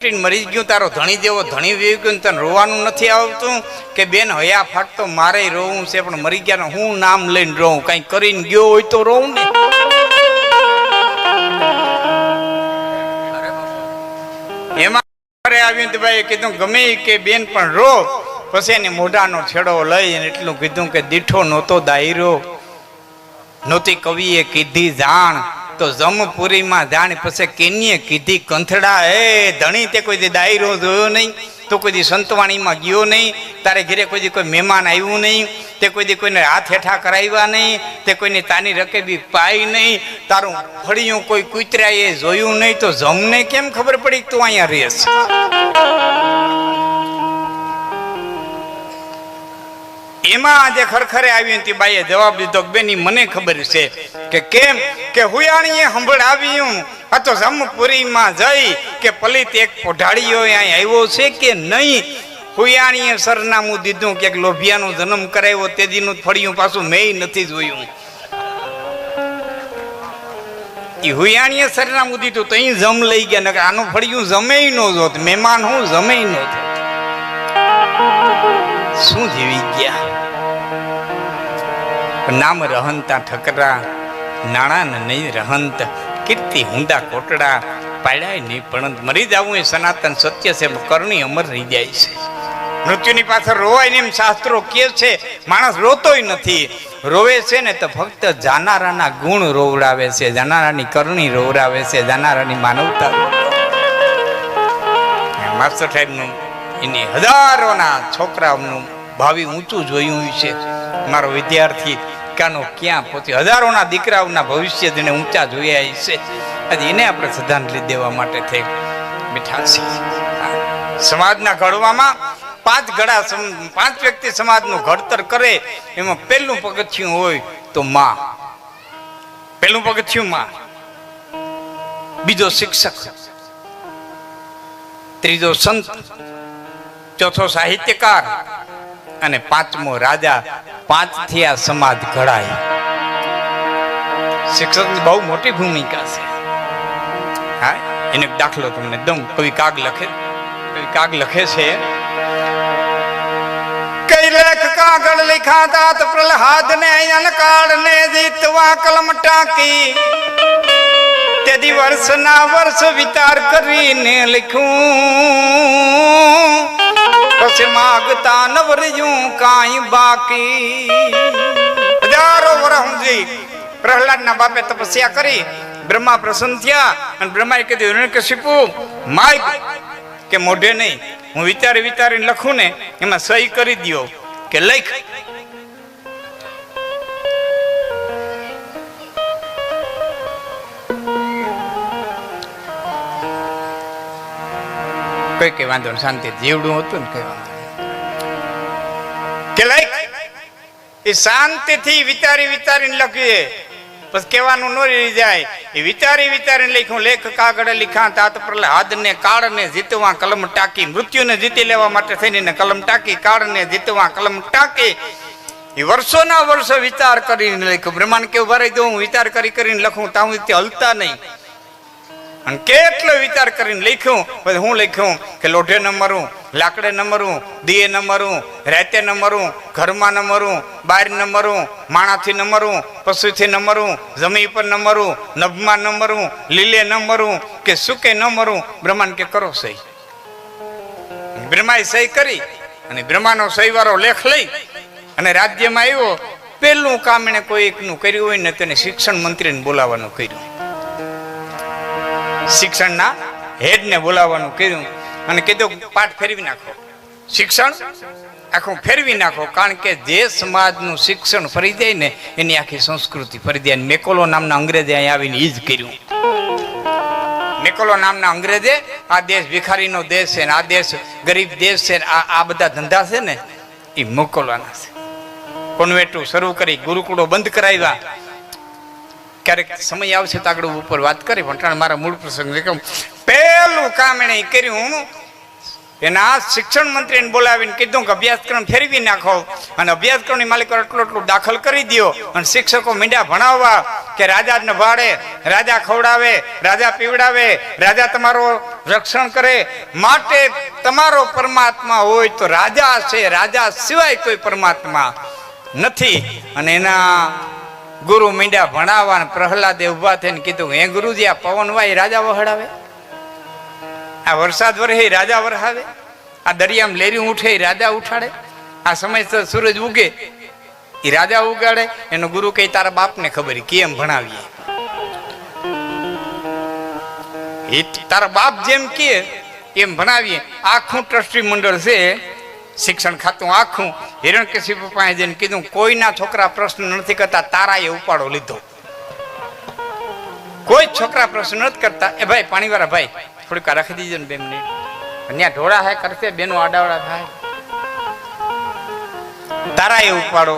મરી ગયું તારો ધણી જેવો ધણી વી ગયો તને રોવાનું નથી આવતું કે બેન હયા ફાટ તો મારે રોવું છે પણ મરી ગયા હું નામ લઈને રોવું કઈ કરીને ગયો હોય તો રોવું ને એમાં આવીને ભાઈ કીધું ગમે કે બેન પણ રો પછી એની મોઢાનો છેડો લઈ અને એટલું કીધું કે દીઠો નહોતો દાયરો નહોતી કવિએ કીધી જાણ તો જમપુરીમાં જાણ પછી કેનીએ કીધી કંથડા એ ધણી તે કોઈ દી દાયરો જોયો નહીં તો કોઈ દી સંતવાણીમાં ગયો નહીં તારે ઘરે કોઈ દી કોઈ મહેમાન આવ્યું નહીં તે કોઈ દી કોઈને હાથ હેઠા કરાવ્યા નહીં તે કોઈની તાની રકેબી પાઈ નહીં તારું ફળિયું કોઈ કૂતરાએ જોયું નહીં તો જમને કેમ ખબર પડી તું અહીંયા રહેશ એમાં આજે ખરખરે આવી હતી બાઈએ જવાબ દીધો બેની મને ખબર છે કે કેમ કે હુયાણીએ સંભળાવ્યું આ તો જમપુરીમાં જઈ કે પલિત એક પોઢાડીઓ અહીં આવ્યો છે કે નહીં હુયાણીએ સરનામું દીધું કે લોભિયાનો જન્મ કરાવ્યો તે દીનું ફળિયું પાછું મેં નથી જોયું એ હુયાણીએ સરનામું દીધું તો અહીં જમ લઈ ગયા ને આનું ફળિયું જમે ન જોત મહેમાન હું જમે ન શું જીવી ગયા નામ રહનતા ઠકરા નાણા ને નહીં રહંત કીર્તિ હુંડા કોટડા પાડ્યા નહીં પણ મરી જવું એ સનાતન સત્ય છે કરણી અમર રહી જાય છે મૃત્યુની પાછળ રોવાય ને એમ શાસ્ત્રો કે છે માણસ રોતોય નથી રોવે છે ને તો ફક્ત જાનારાના ગુણ રોવડાવે છે જાનારાની કરણી રોવડાવે છે જાનારાની માનવતા માસ્ટર સાહેબનું એની હજારોના છોકરાઓનું ભાવિ ઊંચું જોયું છે મારો વિદ્યાર્થી કાનો ક્યાં પહોંચી હજારોના દીકરાઓના ભવિષ્ય જેને ઊંચા જોયા છે આજે એને આપણે શ્રદ્ધાંજલિ દેવા માટે થઈ બેઠા છીએ સમાજના ઘડવામાં પાંચ વ્યક્તિ સમાજનું ઘડતર કરે એમાં પહેલું પગથિયું હોય તો માં પહેલું પગથિયું માં બીજો શિક્ષક ત્રીજો સંત ચોથો સાહિત્યકાર અને પાંચમો રાજા પાંચ થી આ સમાજ ઘડાય શિક્ષકની બહુ મોટી ભૂમિકા છે હા એનો દાખલો તમને દઉં કવિ કાગ લખે છે કઈ લેખ કાગળ લખાતા તો પ્રહલાદ ને અનકાળ ને જીતવા કલમ ટાંકી તે વર્ષના વર્ષ વિચાર કરીને લખ્યું પછી માગતા ન વર્યું કાંઈ બાકી હજારો વર્ષ સુધી પ્રહલાદ ના બાપે તપસ્યા કરી બ્રહ્મા પ્રસન્ન થયા અને બ્રહ્માએ કીધું હિરણ્યકશિપુ માગ કે મોઢે નહીં હું વિચારીને લખું ને એમાં સહી કરી દો કે લખ કઈ કઈ વાંધો શાંતિ જીવડું હતું ને કઈ વાંધો કે લખ એ શાંતિથી વિચારીને લખીએ પછી કહેવાનું ન રહી જાય એ વિચારીને લખ્યું લેખ કાગળે લીખા તાત પ્રહલાદ ને કાળ ને જીતવા કલમ ટાંકી મૃત્યુને જીતી લેવા માટે થઈને કલમ ટાંકી કાળ ને જીતવા કલમ ટાંકી એ વર્ષોના વર્ષો વિચાર કરીને લખ્યું બ્રહ્માંડ કેવું ભરાઈ દઉં હું વિચાર કરીને લખું તાહું હલતા નહીં અને કેટલો વિચાર કરીને લખ્યું પછી હું લખ્યું કે લોઢે ન મરું લાકડે ન મરું દીએ ન મરું રાતે ન મરું ઘરમાં ન મરું બહાર ન મરું માણાથી ન મરું પશુથી ન મરું જમી પર ન મરું નભમાં ન મરું લીલે ન મરું કે સુકે ન મરું બ્રહ્માંડ કે કરો સહી બ્રહ્માએ સહી કરી અને બ્રહ્માનો સહી વાળો લેખ લઈ અને રાજ્યમાં આવ્યો પહેલું કામ એને કોઈ એકનું કર્યું હોય ને તેને શિક્ષણ મંત્રીને બોલાવવાનું કર્યું શિક્ષણના હેડને બોલાવવાનું કર્યું અને કીધું પાઠ ફેરવી નાખો શિક્ષણ આખું ફેરવી નાખો કારણ કે જે સમાજનું શિક્ષણ ફરી જાય ને એની આખી સંસ્કૃતિ ફરી જાય મેકોલો નામના અંગ્રેજે અહીં આવીને એ જ કર્યું મેકોલો નામના અંગ્રેજે આ દેશ ભિખારીનો દેશ છે ને આ દેશ ગરીબ દેશ છે આ બધા ધંધા છે ને એ મોકલવાના છે કોન્વેન્ટો શરૂ કરી ગુરુકુળો બંધ કરાવ્યા ક્યારેક સમય આવશે તો આગળ ઉપર વાત કરી પણ મારા મૂળ પ્રસંગ પહેલું કામ એને કર્યું એના શિક્ષણ મંત્રીને બોલાવીને કીધું કે અભ્યાસક્રમ ફેરવી નાખો અને અભ્યાસક્રમની માલિકો એટલું દાખલ કરી દો. અને શિક્ષકો મીંડા ભણાવવા કે રાજા જ નભાડે, રાજા ખવડાવે, રાજા પીવડાવે, રાજા તમારો રક્ષણ કરે. માટે તમારો પરમાત્મા હોય તો રાજા છે, રાજા સિવાય કોઈ પરમાત્મા નથી. અને એના ગુરુ મીંડા ભણાવવા. પ્રહલાદે ઉભા થઈને કીધું, હે ગુરુજી, આ પવન વાય રાજા વહડાવે, આ વરસાદ વરહે રાજા વરહાવે, આ દરિયામાં લેરી ઉઠે રાજા ઉઠાડે, આ સમયસર સૂરજ ઉગે એ રાજા ઉગાડે. એનો ગુરુ કહે, તારા બાપને ખબર કેમ ભણાવીએ, એ તારા બાપ જેમ કે એમ ભણાવીએ. આખું ટ્રસ્ટી મંડળ છે, શિક્ષણ ખાતું આખું હિરણ્યકશિપુ પાસે જઈને કીધું, કોઈના છોકરા પ્રશ્ન નથી કરતા, તારાએ ઉપાડો લીધો. કોઈ છોકરા પ્રશ્ન નથી કરતા. એ ભાઈ પાણીવાળા ભાઈ થોડીક રાખી દીજો ને 2 મિનિટ, ત્યાં ઢોળા હે કરશે, બેનો આડાવડા થાય. તારાએ ઉપાડો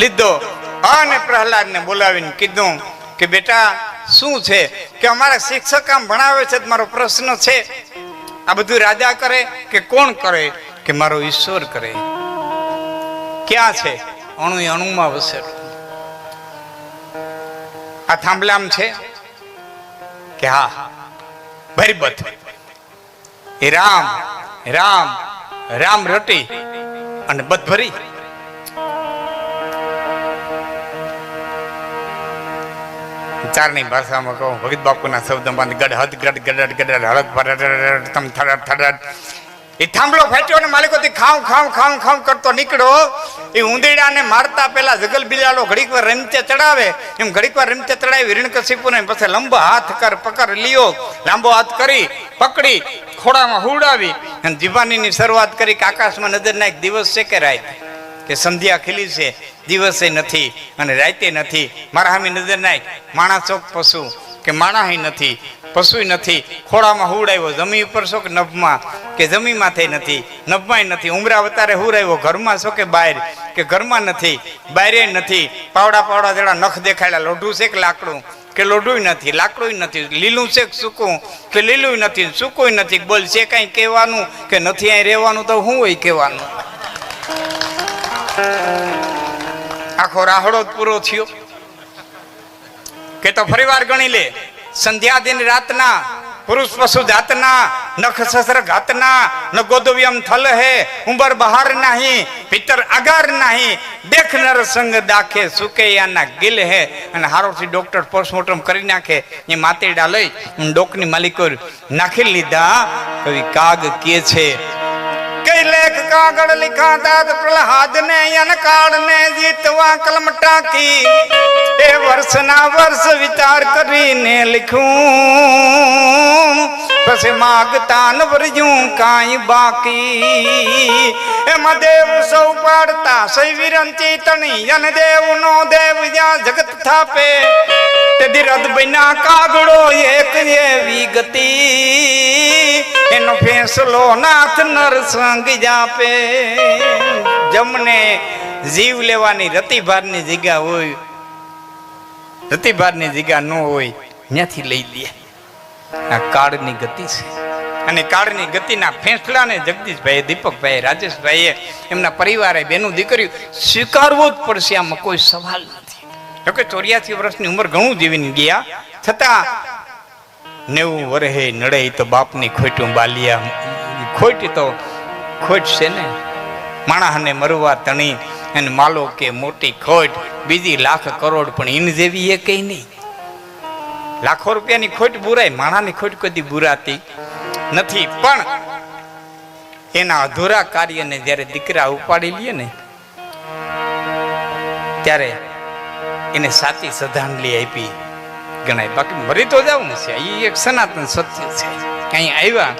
લીધો. અને પ્રહલાદને બોલાવીને કીધું કે બેટા શું છે? કે અમારા શિક્ષક આમ ભણાવે છે, મારો પ્રશ્ન છે, આ બધું રાજા કરે કે કોણ કરે? કે મારો ઈશ્વર કરે. ક્યાં છે? અણુ અણુમાં વસેલો. આ થાંભલામ છે? કે હા. ભરીબત એ રામ રામ રામ રટી અને બધ ભરી. ચારની ભાષામાં કહું, ભગત બાપુના શબ્દમાં ગડહદ ગડ ગડડ ગડડ હળદ ભરડ તમ થડડ થડડ. એ થાંભલો ફાટ્યો ને માલિકોથી ખાવ ખાવ ખાવ ખાવ કરતો નીકળો. એ ઉંદરડાને મારતા પેલા જગલ બિલાડો ઘડીક વાર રમતે ચડાવે, એમ ઘડીક વાર રમતે ચડાવી હિરણ્યકશિપુને પછી લંબો હાથ કર પકડ લ્યો. લાંબો હાથ કરી પકડી ખોડામાં હુડાવી અને જીવાનીની શરૂઆત કરી કે આકાશમાં નજર નાખ, દિવસ છે કે રાત? કે સંધ્યા ખીલી છે, દિવસે નથી અને રાતે નથી. મારા સામે નજર નાખ, માણસ ચોક પશુ? કે માણસ નથી, પશુ નથી. ખોડામાં હુડાવ્યો, જમી ઉપર છો કે નભમાં? કે જમી માથે નથી, નભમાં નથી. ઉમરા વતારે હુરાવ્યો, ઘરમાં છો કે બહાર? કે ઘરમાં નથી, બહારે નથી. પાવડા પાવડા જરા નખ દેખાડ્યા, લોઢું છે કે લાકડું? કે લોઢું નથી, લાકડું નથી. લીલું છે કે સૂકું? કે લીલું નથી, સૂકું નથી. બોલ, છે કઈ કહેવાનું કે નથી અહીં રહેવાનું? તો શું હોય કહેવાનું? આખો રાહડો પૂરો થયો. કે તો ફરી વાર ગણી લે, સંધ્યા દિન રાતના, પુરુષ પશુ જાતના, નખ સસર ઘાતના, ન ગોદવ્યમ થલ હે, ઉંબર બહાર નહીં, પિતર આગાર નહીં, દેખ નર સંગ દાખે સુકૈયાના ગિલ હે. અને હારોથી ડોક્ટર પોસ્ટમોર્ટમ કરી નાખે. એ માતેડા લઈ ડોકની માલિકો નાખી લીધા. કવિ કાગ કે છે, કઈ લેખ કાગળ લીખા તાત પ્રહલાદ ને અનકાળ ને જીતવા કલમ ટાંકી. એ વર્ષના વર્ષ વિચાર કરીને લીખું, પછી માગતા ન વર્જ્યું કાંઈ બાકી. એમાં દેવ સૌ પાડતા સૈ વિરંચી તણી, અને દેવ નો દેવ જ્યાં જગત થાપે, તે દિરદ બન્યા કાગડો એક એવી ગતિ. એનો ફેંસલો નાથ નર સંગ જાપે. જમને જીવ લેવાની રતિભારની જગ્યા હોય, રતિભારની જગ્યા ન હોય, ત્યાંથી લઈ લે. આ કાળની ગતિ છે. અને કાળની ગતિના ફેંસલાને જગદીશભાઈ, દીપકભાઈ, રાજેશભાઈએ, એમના પરિવારે, બેનું દીકરીઓ સ્વીકારવો જ પડશે. આમાં કોઈ સવાલ નથી. જોકે 84 વર્ષની ઉંમર ઘણું જીવીને ગયા, છતાં 90 વર્ષે નડે તો બાપની ખોટું બાલિયા. ખોટી તો ખોટ છે ને, માણસને મરવા તણી અને માલો કે મોટી ખોટ. બીજી લાખ કરોડ પણ ઇન જેવી એ કઈ નહીં. લાખો રૂપિયાની ખોટ બુરાય, માણાની ખોટ કદી બુરાતી નથી. પણ એના અધૂરા કાર્યને જ્યારે દીકરા ઉપાડી લે ને, ત્યારે એને સાચી શ્રદ્ધાંજલિ આપી ગણાય. બાકી મરી તો જવું છે, એ એક સનાતન સત્ય છે. કઈ આવ્યા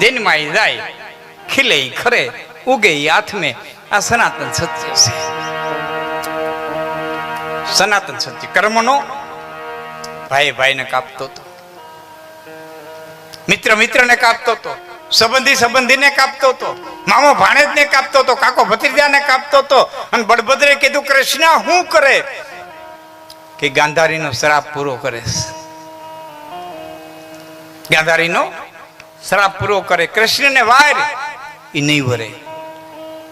જન્માઈ જાય, ખીલે ખરે, ઉગે હાથમે. આ સનાતન સત્ય છે, સનાતન સત્ય. કર્મનો ભાઈ ભાઈને કાપતો હતો, મિત્ર મિત્રને કાપતો હતો, સંબંધી સંબંધીને કાપતો હતો, મામો ભાણેજને કાપતો હતો, કાકો ભત્રીજાને કાપતો હતો. અને બળભદ્રે કીધું, કૃષ્ણ શું કરે? કે ગાંધારીનો શ્રાપ પૂરો કરે. ગાંધારીનો શ્રાપ પૂરો કરે. કૃષ્ણને વાર એ નહીં વરે.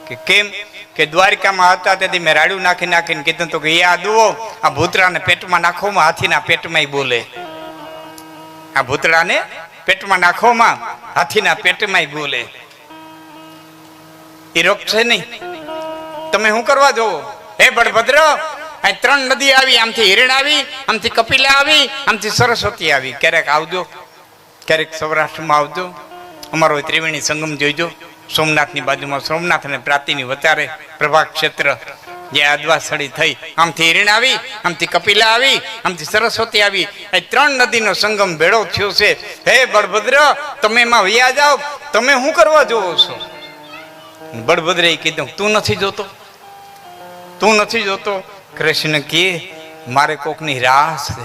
કે કેમ? કે દ્વારિકામાં હતા તેથી મેં રાડું નાખી નાખીને કીધું તો કે એ આ દુઓ આ ભૂતરાને પેટમાં નાખોમાં હાથીના પેટમાં બોલે. આ ભૂતરાને પેટમાં નાખોમાં હાથીના પેટમાં બોલે. એ રોગ છે નહીં. તમે શું કરવા જોવો? હે બળભદ્ર, આ 3 નદી આવી, આમથી હિરણ આવી, આમથી કપિલા આવી, આમથી સરસ્વતી આવી. ક્યારેક આવજો, ક્યારેક સૌરાષ્ટ્રમાં આવજો, અમારો ત્રિવેણી સંગમ જોઈજો. સોમનાથની બાજુમાં સોમનાથ અને પ્રાતિની વચારે પ્રભા ક્ષેત્ર જે અદ્વાસળી થઈ, આમથી હિરણ આવી, આમથી કપિલા આવી, આમથી સરસ્વતી આવી. એ 3 નદીનો સંગમ ભેળો થયો છે. હે બળભદ્ર, તમે એમાં વયા જાઓ, તમે શું કરવા જોવો છો? બળભદ્રએ કીધું તું નથી જોતો, તું નથી જોતો. કૃષ્ણ કહે મારે કોકની રાહ છે,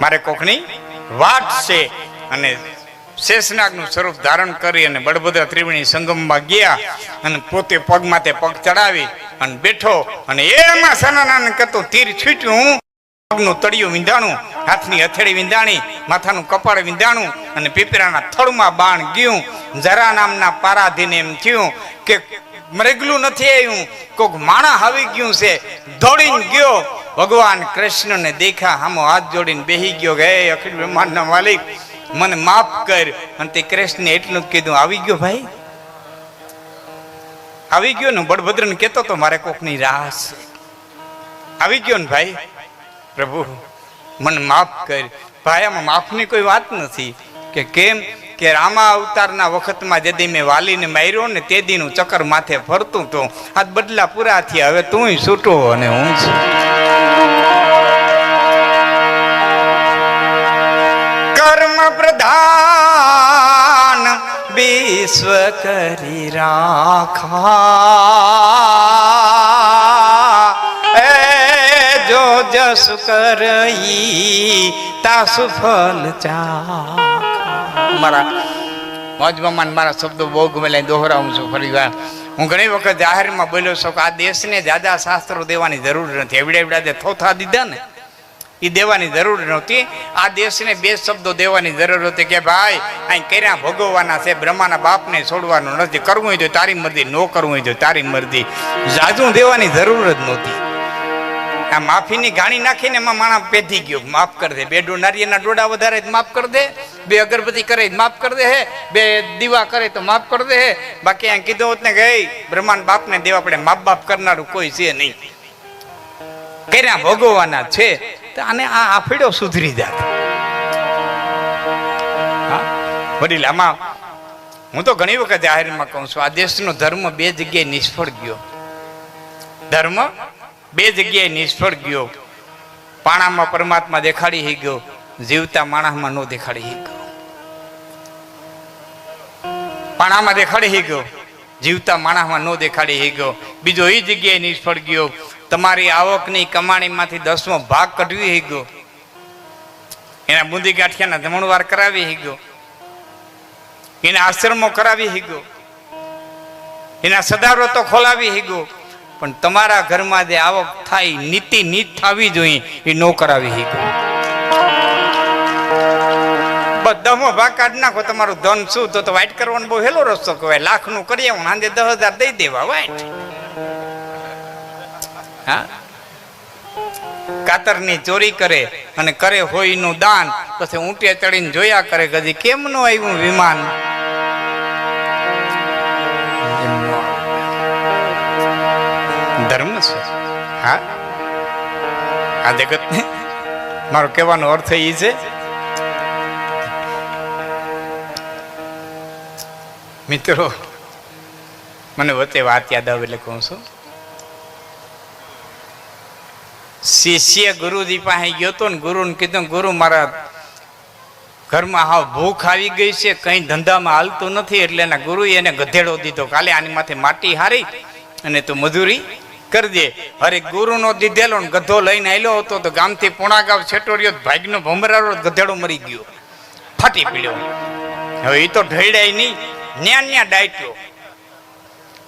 મારે કોકની વાટ છે. અને શેષનાગનું સ્વરૂપ ધારણ કરી અને બળભદ્ર ત્રિવેણી સંગમમાં ગયા અને પોતે પગમાં તે પગ ચડાવી અને બેઠો અને એમાં સનાનાને કરતો તીર છૂટ્યું. પગનું તળિયું વિંધાણું, હાથની હથેળી વિંધાણી, માથાનું કપાળ વિંધાણું અને પીપરાના થડમાં બાણ ગયું. જરા નામના પારાધીને એમ થયું કે મરેગલું નથી આવ્યું, કોક માણા આવી ગયું છે. દોડીને ગયો, ભગવાન કૃષ્ણને દેખા, હામો હાથ જોડીને બેહી ગયો કે હે અખિલ બ્રહ્માંડના માલિક, મને માફ કર. અને તે કૃષ્ણને એટલું જ કીધું આવી ગયો ભાઈ, આવી ગયો ને. બળભદ્રને કહેતો તો મારે કોકની રાહ છે, આવી ગયો ને ભાઈ, પ્રભુ મને માફ કર. ભાઈ આમાં માફની કોઈ વાત નથી. કે કેમ? કે રામા અવતારના વખતમાં જેદી મેં વાલીને માર્યો ને તે દીનું ચક્કર માથે ફરતું તો આ બદલા પૂરા થયા, હવે તું છૂટો અને હું છું. કર્મ પ્રધાન વિશ્વ કરી રાખા, જો જસ કરઈ તાસુ ફલ ચા. મારા મોજમાં મારા શબ્દો બહુ ગમેલા દોહરાવું છું ફરી વાર. હું ઘણી વખત જાહેરમાં બોલ્યો છું કે આ દેશને જાજા શાસ્ત્રો દેવાની જરૂર નથી. એવડા જે થોથા દીધા ને એ દેવાની જરૂર નહોતી. આ દેશને 2 શબ્દો દેવાની જરૂર હતી કે ભાઈ અહીં કર્યા ભોગવવાના છે, બ્રહ્માના બાપને છોડવાનું નથી, કરવું હોય તો તારી મરજી, ન કરવું હોય તો તારી મરજી. જાજુ દેવાની જરૂર જ નહોતી. આ માફીની ગાણી નાખીને એમાં માણસ પેધી ગયો, માફ કરી દે. 2 નારિયેળના ડોડા વધારે માફ કરી દે, 2 અગરબત્તી કરે માફ કરી દે, 2 દીવા કરે તો માફ કરી દે. બાકી આ કીધું હોત ને કે બ્રહ્માંડ બાપને દેવા પડે, માપ બાપ કરનારું કોઈ છે નહીં, કર્યા ભોગવવાના છે. તો આને આ આફેડો સુધરી જાત. વડીલ આમાં હું તો ઘણી વખત જાહેરમાં કહું છું, આ દેશનો ધર્મ 2 જગ્યાએ નિષ્ફળ ગયો. ધર્મ 2 જગ્યાએ નિષ્ફળ ગયો. પાણામાં પરમાત્મા દેખાડી ગયો, જીવતા માણસમાં ન દેખાડી ગયો. પાણામાં દેખાડી ગયો, જીવતા માણસમાં ન દેખાડી ગયો. બીજો એ જગ્યાએ નિષ્ફળ ગયો, તમારી આવકની કમાણીમાંથી 10મો ભાગ કઢવી ગયો, એના બુંદી ગાંઠિયાના જમણવાર કરાવી ગયો, એના આશ્રમો કરાવી ગયો, એના સદાવ્રતો ખોલાવી ગયો. પણ તમારા ઘરમાં જે આવક થાય નીતિ નીત થવી જોઈએ એ ન કરાવી ગયો. 10મો ભાગ કાઢ નાખો, તમારું ધન શું તો વાઇટ કરવાનો બહુ હેલો રસ્તો કહેવાય. લાખનું કરી આવું, સાંજે 10,000 દઈ દેવા વાઇટ. હા, કાતરની ચોરી કરે અને કરે હોય નું દાન, પછી ઊંટે ચડીને જોયા કરે કે હજી કેમ નું આવ્યું વિમાન. ધર્મ છે. હા, આ જગત ને મારો કહેવાનો અર્થ એ છે, મિત્રો મને વચ્ચે વાત યાદ આવે એટલે કહું છું. શિષ્ય ગુરુજી પાસે ગયો તો ને ગુરુને કીધું, ગુરુ મારા ઘરમાં હાવ ભૂખ આવી ગઈ છે, કઈ ધંધામાં હાલતું નથી. એટલે એના ગુરુએ એને ગધેડો દીધો, કાલે આની માથે માટી હારી અને તું મજૂરી કરજે. અરે ગુરુનો દીધેલો ને ગધો લઈને આવેલો હતો તો ગામથી પોણા ગામ છેટોર્યો, ભાગનો ભમરારો, ગધેડો મરી ગયો, ફાટી પડ્યો. હવે એ તો ઢળ્યા નહીં, ન્યા ડાયટ્યો.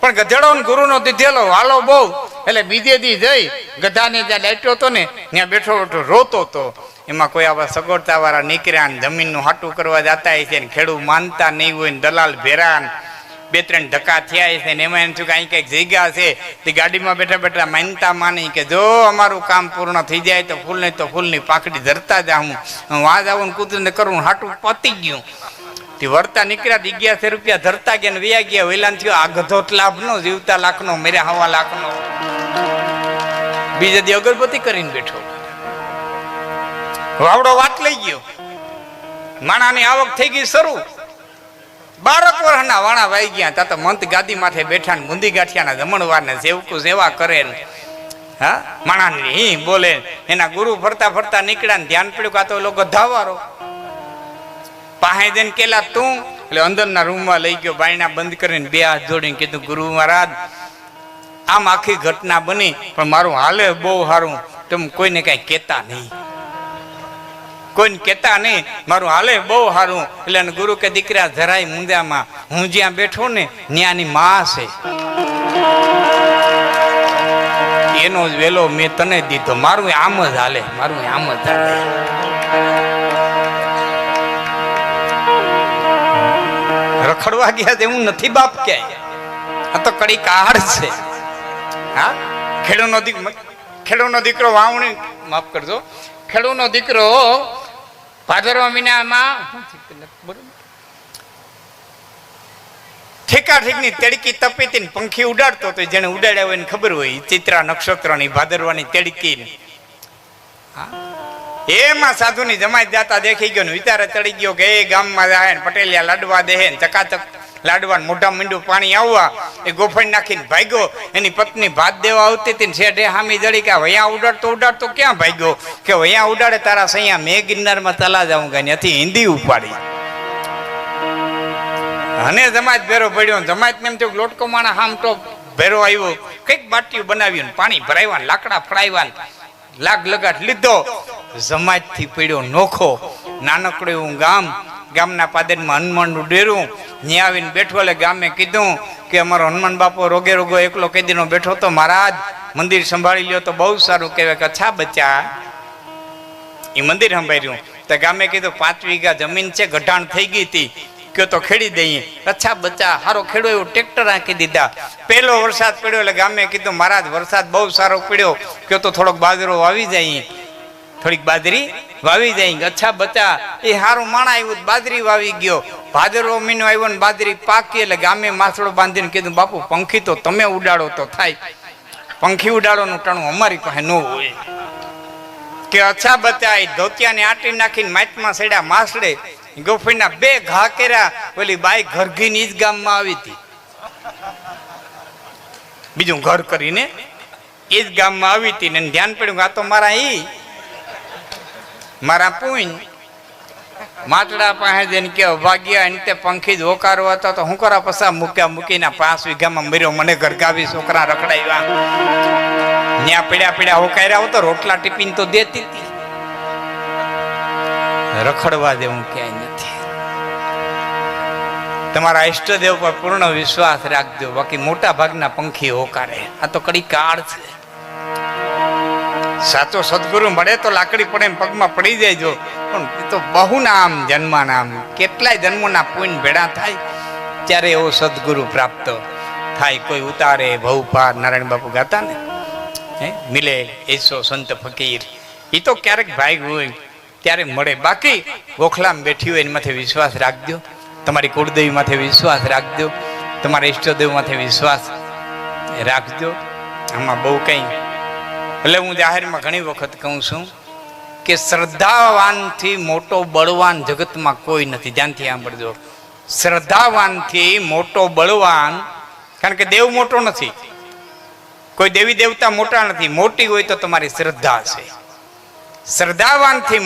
પણ ગધેડો ને ગુરુનો દીધેલો વાલો બહુ, એટલે બીજે દી જઈ ગધાને જ્યાં ડાયટ્યો હતો ને ત્યાં બેઠો બેઠો રોતો હતો. એમાં કોઈ આવા સગવડતા વાળા નીકળ્યા ને જમીનનું હાટું કરવા જતા છે ને ખેડૂત માનતા નહીં હોય ને દલાલ ભેરા બે ત્રણ ધક્કા થયા છે ને એમાં એમ થયું કે અહીં કંઈક જગ્યા છે તે ગાડીમાં બેઠા બેઠા માનતા માની કે જો અમારું કામ પૂર્ણ થઈ જાય તો ફૂલની પાંખડી ધરતા જ હું વાજ આવું ને કૂતરીને કરું હાટું પતી ગયું. તે વળતા નીકળ્યા 1100 ધરતા ગયા ને વ્યા ગયા. વેલાન થયો આ ગધો લાભનો જીવતા લાખનો મેર્યા 1.5 લાખનો. બીજા દી અગરબત્તી કરીને બેઠો. વાવડો વાત લઈ ગયો. માણાની આવક થઈ ગઈ શરૂ. 12 વર્ષના વાણા વાઈ ગયા. તા તો મંત ગાદી માથે બેઠા ને બુંદી ગાંઠિયાના જમણવાર ને સેવકુ સેવા કરે ને હા માણાની હી બોલે. એના ગુરુ ફરતા ફરતા નીકળ્યા ને ધ્યાન પડ્યું કે આ તો લોકો ગધાવારો પાસે જઈને કેલા તું એટલે અંદરના રૂમમાં લઈ ગયો. બાયણા બંધ કરીને 2 હાથ જોડીને કીધું ગુરુ મહારાજ આમ આખી ઘટના બની પણ મારું હાલે બહુ સારું. તમે કોઈને કઈ કેતા નહીં, કોઈને કેતા નહીં, મારું હાલે બહુ સારું. એટલે ગુરુ કે દીકરા જરાય મુંદ્યામાં હું જ્યાં બેઠો ને ત્યાંની માં છે એનો જ વેલો મેં તને દીધો. મારું આમ જ હાલે, મારું આમ જ હાલે. રખડવા ગયા એવું નથી બાપ ક્યાંય. આ તો કડી કાળ છે. હા ખેડૂનો દીકરો વાવણી માફ કરજો. ખેડૂનો દીકરો ભાદરવા મહિનામાં ઠેકા ઠેકની તેડકી તપી હતી પંખી ઉડાડતો હતો. જેને ઉડાડ્યા હોય એને ખબર હોય. ચિત્રા નક્ષત્રની ભાદરવાની તેડકી. એમાં સાધુની જમાત જાતા દેખી ગયો ને વિચારે ચડી ગયો કે એ ગામમાં જાય ને પટેલિયા લાડવા દેહે ને ચકાચક લાડવા મોઢા મીંડું પાણી આવવા એ ગોફણ નાખીને ભાગ્યો. એની પત્ની ભાત દેવા આવતી હતી ને શેઠે હામી જડી કે વયા ઉડાડતો ક્યાં ભાગ્યો કે વયા ઉડાડે તારા સૈયા મેં ગિરનારમાં તલા જાઉં ગઈ નથી હિન્દી ઉપાડી. અને જમાત ભેરો પડ્યો. જમાત ને એમ થયું લોટકો માણા હામ તો ભેરો આવ્યો. કઈક બાટીયું બનાવ્યું પાણી ભરાવ્યા લાકડા ફળાવ્યા લાગ લગાટ લીધો. જમાત થી પડ્યો નોખો. નાનકડું એવું ગામના પાદરમાં હનુમાનનું ડેરું ત્યાં આવીને બેઠો. એટલે ગામે કીધું કે અમારો હનુમાન બાપો રોગો એકલો કેદીનો બેઠો તો મહારાજ મંદિર સંભાળી લ્યો તો બહુ સારું કહેવાય. કે અચ્છા બચ્ચા એ મંદિર સંભાળ્યું. તો ગામે કીધું 5 વીઘા જમીન છે ગઢાણ થઈ ગઈ હતી કયો તો ખેડી દઈએ. અચ્છા બચ્ચા હારો ખેડો એવું ટ્રેક્ટર આંકી દીધા. પહેલો વરસાદ પડ્યો એટલે ગામે કીધું મહારાજ વરસાદ બહુ સારો પડ્યો કયો તો થોડોક બાજરો વાવી જાય, થોડીક બાજરી વાવી જાય. અચ્છા બચ્ચા એ હારું માણા આવ્યું બાજરી વાવી ગયો. ભાદરવો મહિનો આવ્યો ને બાજરી પાકી એટલે ગામે માસડો બાંધીને કીધું બાપુ પંખી તો તમે ઉડાડો તો થાય, પંખી ઉડાડવાનું ટાણું અમારી પાસે ન હોય. કે અચ્છા બચ્ચા એ ધોતિયાને આટી નાખીને માટમાં સેડા માસડે ગોફીના 2 ઘા કર્યા. ઓલી બાઈ ઘરઘીની જ ગામમાં આવી હતી, બીજું ઘર કરીને એ જ ગામમાં આવી હતી. ને ધ્યાન પડ્યું આ તો મારા પૂન માટડા પાસે જઈને કે ભાગ્યા એને તે પંખી જ હોકારો હતો તો હું કરા પસા મૂકીને 5 વીઘામાં મર્યો. મને ઘરગાવી છોકરા રખડાવ્યા ત્યાં પીડ્યા હોકાર્યા હો તો રોટલા ટીપીને તો દેતી હતી. રખડવા જેવું ક્યાંય નથી. તમારા ઈષ્ટદેવ પર પૂર્ણ વિશ્વાસ રાખજો. બાકી મોટા ભાગના પંખી હોકારે. આ તો કડી કાળ છે. સાચો સદગુરુ મળે તો લાકડી પડે પગમાં પડી જાય. જો પણ એ તો બહુ નામ જન્માના આમ કેટલાય જન્મોના પુણ્ય ભેળા થાય ત્યારે એવો સદગુરુ પ્રાપ્ત થાય. કોઈ ઉતારે ભવપાર નારાયણ બાપુ ગાતા ને મિલે એસો સંત ફકીર. એ તો ક્યારેક ભાઈ હોય ત્યારે મળે. બાકી ગોખલામાં બેઠી હોય એની માથે વિશ્વાસ રાખજો. તમારી કુળદેવી માથે વિશ્વાસ રાખજો. તમારા ઈષ્ટદેવ માથે વિશ્વાસ રાખજો. આમાં બહુ કંઈ એટલે હું જાહેરમાં ઘણી વખત કહું છું કે શ્રદ્ધાવાનથી મોટો બળવાન જગતમાં કોઈ નથી. ધ્યાનથી સાંભળજો. શ્રદ્ધાવાનથી મોટો બળવાન, કારણ કે દેવ મોટો નથી, કોઈ દેવી દેવતા મોટા નથી. મોટી હોય તો તમારી શ્રદ્ધા છે. શ્રદ્ધાવાનથી